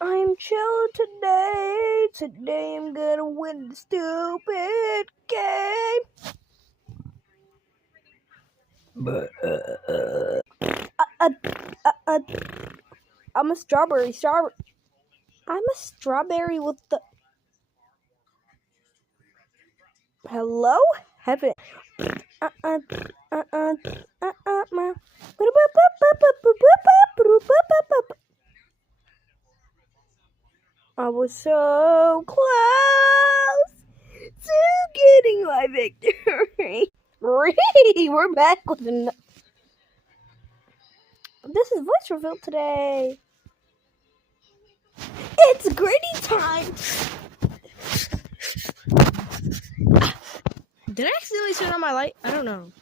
I'm chill today. Today I'm gonna win the stupid game. I'm a strawberry. I'm a strawberry with the. Hello, heaven. I was so close to getting my victory. We're back with another. This is voice reveal today. It's gritty time. Did I accidentally turn on my light? I don't know.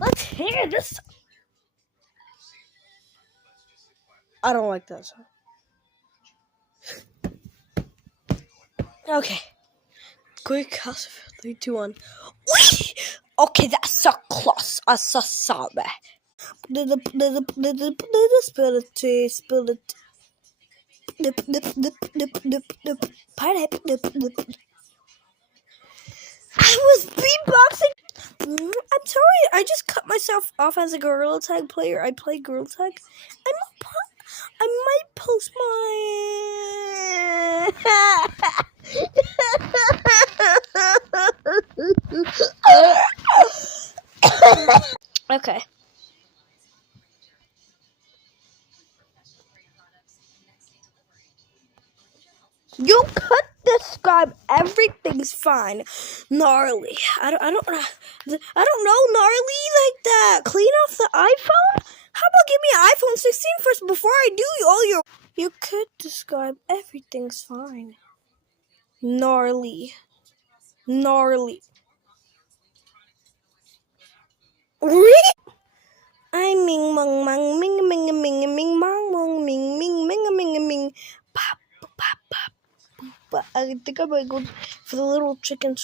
Let's hear this. I don't like that song. Okay. Quick house of 3, 2, 1. Okay, that's so close. I'm so sorry. Spill it. I was beatboxing. I'm sorry, I just cut myself off as a Gorilla Tag player. I play Gorilla Tag. I might post my. Okay. You could describe everything's fine. Gnarly. I don't know gnarly like that. Clean off the iPhone? How about give me an iPhone 16 first before I do all your. You could describe everything's fine. Gnarly. I ming mong mang ming ming ming ming mong mong ming ming ming ming ming pop pop pop. But I think I might go for the little chicken.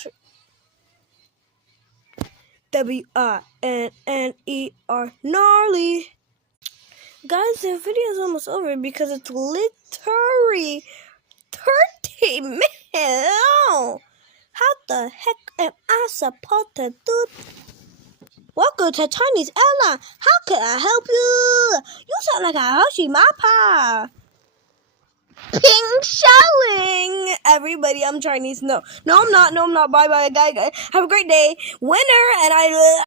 WINNER, gnarly. Guys, the video is almost over because it's literally 30 minutes. How the heck am I supposed to do? Welcome to Chinese Airline. How can I help you? You sound like a Hoshi Mappa. Ping shelling. Everybody, I'm Chinese. No, I'm not. Bye, guys. Have a great day. Winner, and I.